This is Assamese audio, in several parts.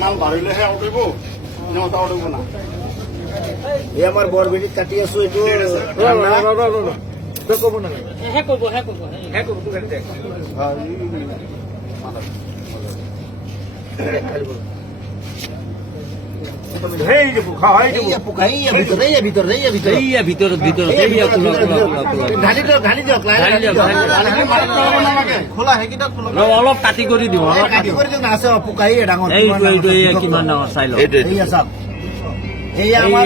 মাল বাঢ়িলেহে আউট হইব নহ'লে আউট হইব না। এই আমাৰ বৰবেটিত কাটি আছো এইটো ক'ব নালাগে। অলপ কাটি কৰি দিওঁ কিমান ডাঙৰ চাই লওঁ। এই আমাৰ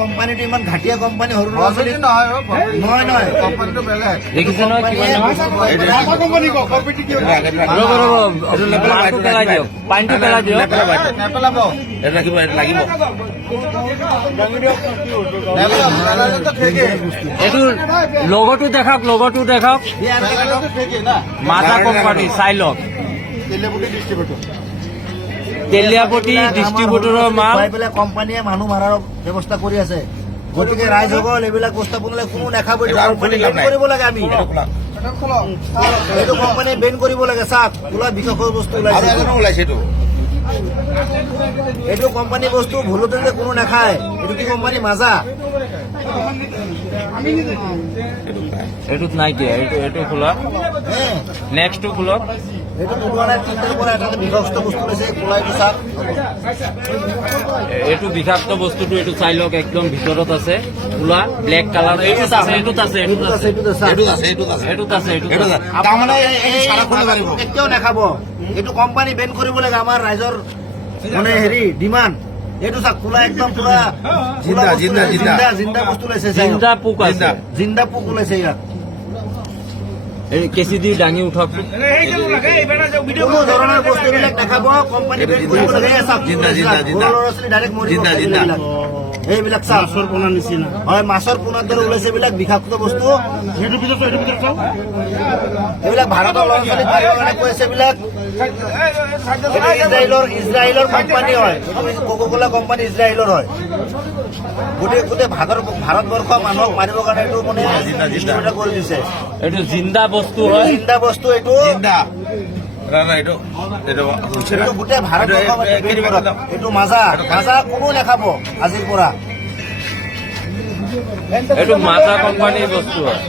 কোম্পানীটো ইমান ঘাটিয়া কোম্পানী, সৰু ল'ৰা ছোৱালী নহয় কোম্পানীটো বেলেগ। দেখিছে নহয় কিমান পেলাই দিয়ক, পানীটো পেলাই দিয়ক। লাগিব লাগিব এইটো লগতো দেখাওক, লগতো দেখাওক। মাথা কোম্পানী চাই লওক। তেলিয়াপতি ডিষ্ট্ৰিবিউটৰৰ মাল কোম্পানীয়ে মানুহ মাৰাৰ ব্যৱস্থা কৰি আছে। গতিকে ৰাইজসকল এইবিলাক বস্তু আপোনালোকে কোনো নাখাব, কৰিব লাগে। আমি এইটো কোম্পানীয়ে বেন কৰিব লাগে। চাওক খোলা বিষাক্ত বস্তু ওলাইছে। এইটো কোম্পানী বস্তু ভুলতে কোনো নাখায়। এইটো কি কোম্পানী মাজা? এইটোত নাই দিয়া, এইটো খোলা। নেক্সটটো খোলক। এইটো কোনোৱা নাই, তিনিটাৰ পৰা এটা বিষাক্ত বস্তু ওলাইছে। খোলাইটো চাওক, এইটো বিষাক্ত বস্তুটো এইটো চাই লওক, একদম ভিতৰত আছে খোলা ব্লেক কালাৰ। এইটোত আছে, এইটোত আছে, এইটোত আছে, এইটোত আছে। কেতিয়াও নাখাব। এইটো কোম্পানী বেন কৰিব লাগে। আমাৰ ৰাইজৰ মানে ডিমাণ্ড। এইটো চাওক খোলা, একদম পুৰা জিন্দা বস্তু ওলাইছে। জিন্দা পোক আছে, জিন্দা পোক ওলাইছে ইয়াত। এই কেঁচি দি দাঙি উঠক। কোনো ধৰণৰ বস্তুবিলাক নাখাব, কোম্পানী বেন কৰিব লাগে। ল'ৰা ছোৱালী ডাইৰেক্ট মৰিব। এইবিলাক চাওক, মাছৰ পোনাৰ নিচিনা হয়, মাছৰ পোনাৰ দৰে ওলাইছে এইবিলাক বিষাক্ত বস্তু। এইবিলাক ভাৰতৰ ল'ৰা ছোৱালীক মাৰিবৰ কাৰণে কৈ আছে। এইবিলাক ইজৰাইলৰ কোম্পানী হয়। কোকা-কোলা কোম্পানী ইজৰাইলৰ হয়। গোটেই ভাৰতবৰ্ষ মানুহক মাৰিবৰ কাৰণে এইটো মানে ডিষ্ট্ৰিবিউটৰ কৰি দিছে। এইটো জিন্দা বস্তু হয়, জিন্দা বস্তু। এইটো গোটেই ভাৰতবৰ্ষ। এইটো মাজা কোনো নাখাব আজিৰ পৰা। এইটো মাজা কোম্পানীৰ বস্তু হয়।